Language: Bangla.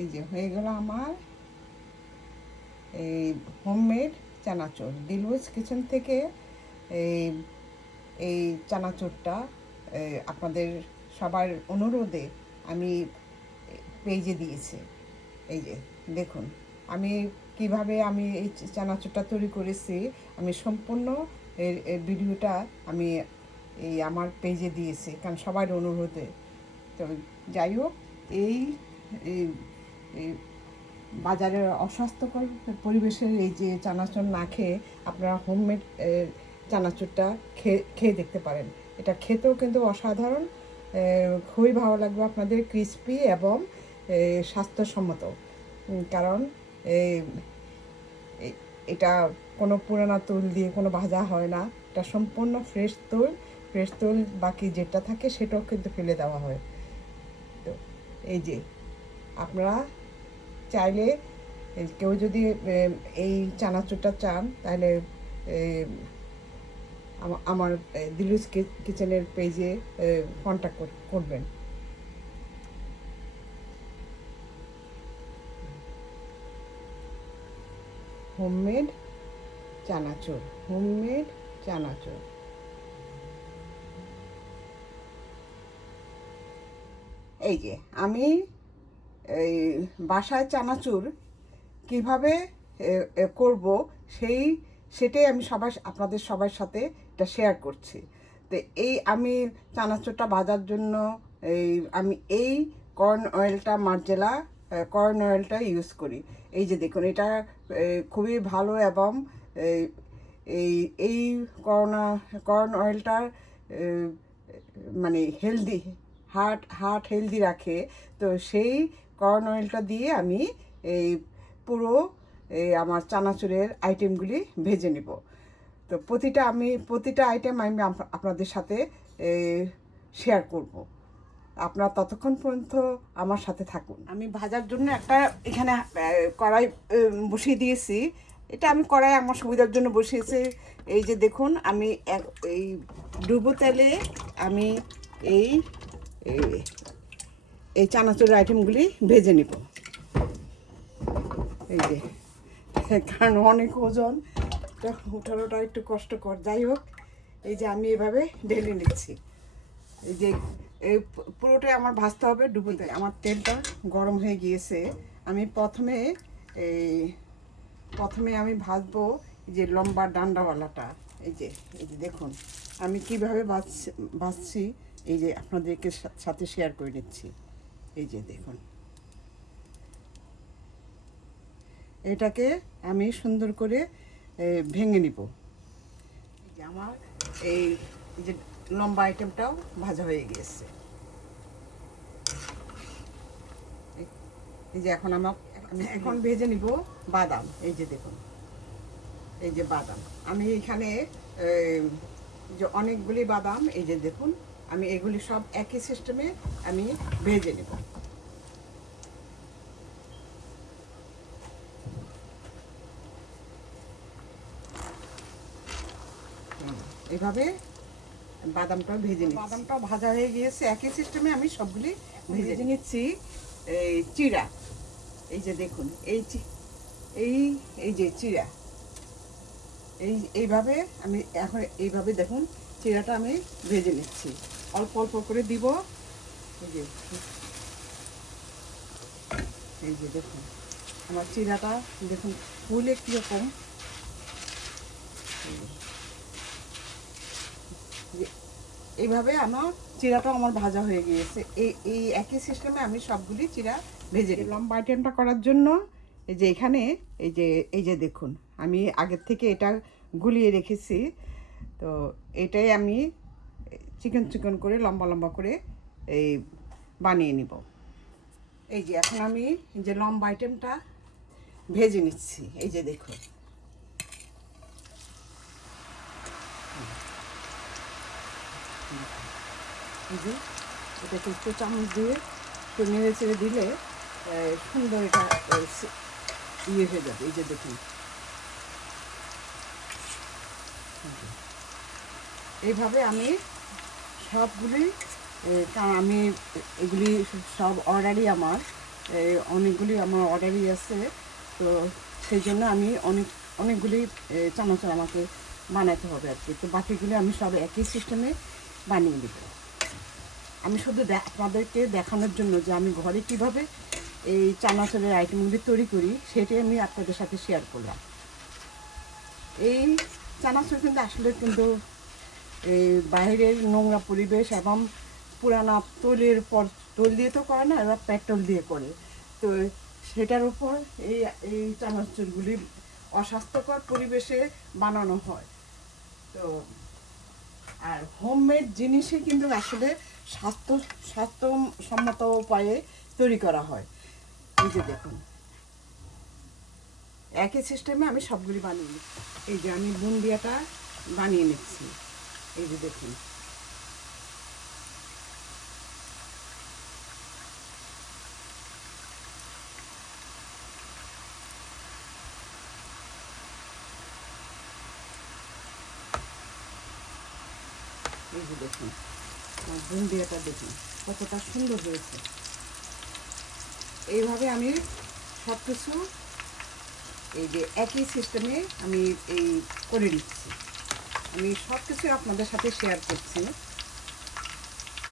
এই যে হয়ে গেল আমার এই হোমমেড চানাচুর। দিলুজ কিচেন থেকে এই এই চানাচুরটা আপনাদের সবার অনুরোধে আমি পেজে দিয়েছি। এই যে দেখুন আমি কিভাবে আমি এই চানাচুরটা তৈরি করেছি, আমি সম্পূর্ণ এর ভিডিওটা আমি এই আমার পেজে দিয়েছি, কারণ সবার অনুরোধে। তো যাই হোক, এই এই এই বাজারের অস্বাস্থ্যকর পরিবেশের এই যে চানাচুর না খেয়ে আপনারা হোমমেড চানাচুরটা খেয়ে দেখতে পারেন। এটা খেতেও কিন্তু অসাধারণ, খুবই ভালো লাগবে আপনাদের, ক্রিস্পি এবং স্বাস্থ্যসম্মত। কারণ এটা কোনো পুরানো তুল দিয়ে কোনো ভাজা হয় না, এটা সম্পূর্ণ ফ্রেশ তুল বাকি যেটা থাকে সেটাও কিন্তু ফেলে দেওয়া হয়। তো এই যে আপনারা চাইলে কেউ যদি এই চানাচুরটা চান তাহলে আমার দিলুজ কিচেনের পেজে কন্ট্যাক্ট করবেন। হোমমেড চানাচুর, হোমমেড চানাচুর। এই যে আমি এই বাসায় চানাচুর কিভাবে করব সেটাই আমি আপনাদের সবার সাথে এটা শেয়ার করছি। তো আমি চানাচুরটা ভাজার জন্য আমি কর্ন অয়েলটা, মার্জেলা কর্ন অয়েলটা ইউজ করি। এই যে দেখুন, এটা খুবই ভালো এবং এই এই কর্ন অয়েলটার মানে হেলদি, হার্ট হেলদি রাখে। তো সেই কর্ন অয়েলটা দিয়ে আমি এই পুরো আমার চানাচুরের আইটেমগুলি ভেজে নেব। তো প্রতিটা আইটেম আমি আপনাদের সাথে শেয়ার করব। আপনারা ততক্ষণ পর্যন্ত আমার সাথে থাকুন। আমি ভাজার জন্য একটা এখানে কড়াই বসিয়ে দিয়েছি। এটা আমি কড়াই আমার সুবিধার জন্য বসিয়েছি। এই যে দেখুন, আমি এই ডুবো তেলে আমি এই এই চানাচুরের আইটেমগুলি ভেজে নিব। এই যে, কারণ অনেক ওজন, উঠানোটা একটু কষ্টকর। যাই হোক, এই যে আমি এভাবে ঢেলে নিচ্ছি। এই যে পুরোটাই আমার ভাজতে হবে ডুবোতে। আমার তেলটা গরম হয়ে গিয়েছে। আমি প্রথমে আমি ভাজবো যে লম্বা ডান্ডাওয়ালাটা। এই যে দেখুন আমি কীভাবে ভাজছি, এই যে আপনাদেরকে সাথে শেয়ার করে নিচ্ছি। এই যে দেখুন, এটাকে আমি সুন্দর করে ভেঙে নিব। এই যে আমার এই যে লম্বা আইটেমটাও ভাজা হয়ে গিয়েছে। এই যে আমি এখন ভেজে নিব বাদাম। এই যে দেখুন, এই যে বাদাম আমি এখানে যে অনেকগুলি বাদাম, এই যে দেখুন আমি এগুলি সব একই সিস্টেমে আমি ভেজে নেব। এইভাবে বাদামটাও ভেজে নিচ্ছি। বাদামটাও ভাজা হয়ে গিয়েছে, একই সিস্টেমে আমি সবগুলি ভেজে নিচ্ছি। এই চিড়া, এই যে দেখুন, এই যে চিড়া, এইভাবে আমি এখন এইভাবে দেখুন চিড়াটা আমি ভেজে নিচ্ছি। অল্প অল্প করে দিব। এই যে দেখুন আমার চিড়াটা দেখুন ফুলে কীরকম। এইভাবে আমার চিড়াটাও আমার ভাজা হয়ে গিয়েছে। এই একই সিস্টেমে আমি সবগুলি চিড়া ভেজে নিই। লম্বা আইটেমটা করার জন্য এই যে এখানে এই যে দেখুন আমি আগের থেকে এটা গুলিয়ে রেখেছি। তো এটাই আমি চিকন করে লম্বা লম্বা করে এই বানিয়ে নিব। এই যে এখন আমি যে লম্বা আইটেমটা ভেজে নিচ্ছি। এই যে দেখুন, যে এটাকে একটু চামচ দিয়ে একটু নেড়ে চেড়ে দিলে সুন্দর এটা ইয়ে হয়ে যাবে। এই যে দেখুন, এইভাবে আমি সবগুলি, কারণ আমি এগুলি সব অর্ডারই আমার, অনেকগুলি আমার অর্ডারই আছে। তো সেই জন্য আমি অনেকগুলি চানাচুর আমাকে বানাতে হবে আর কি। তো বাকিগুলি আমি সব একই সিস্টেমে বানিয়ে দেব। আমি শুধু আপনাদেরকে দেখানোর জন্য যে আমি ঘরে কীভাবে এই চানাচুরের আইটেমগুলি তৈরি করি সেটাই আমি আপনাদের সাথে শেয়ার করলাম। এই চানাচুর কিন্তু আসলে কিন্তু এই বাইরের নোংরা পরিবেশ এবং পুরানা তৈল দিয়ে তো করে না, এরা পেট্রোল দিয়ে করে। তো সেটার উপর এই এই চানাচুরগুলি অস্বাস্থ্যকর পরিবেশে বানানো হয়। তো আর হোমমেড জিনিসই কিন্তু আসলে স্বাস্থ্যসম্মত উপায়ে তৈরি করা হয়। এই যে দেখুন, একই সিস্টেমে আমি সবগুলি বানিয়ে নিচ্ছি। এই যে আমি বুন্দিয়াটা বানিয়ে নিচ্ছি, এই যে দেখুন। এই যে দেখুন আমার বুন্দিয়াটা দেখুন কতটা সুন্দর হয়েছে। এইভাবে আমি সব কিছু এই যে একই সিস্টেমে আমি এই করে দিচ্ছি। আমি সব কিছু আপনাদের সাথে শেয়ার করছি।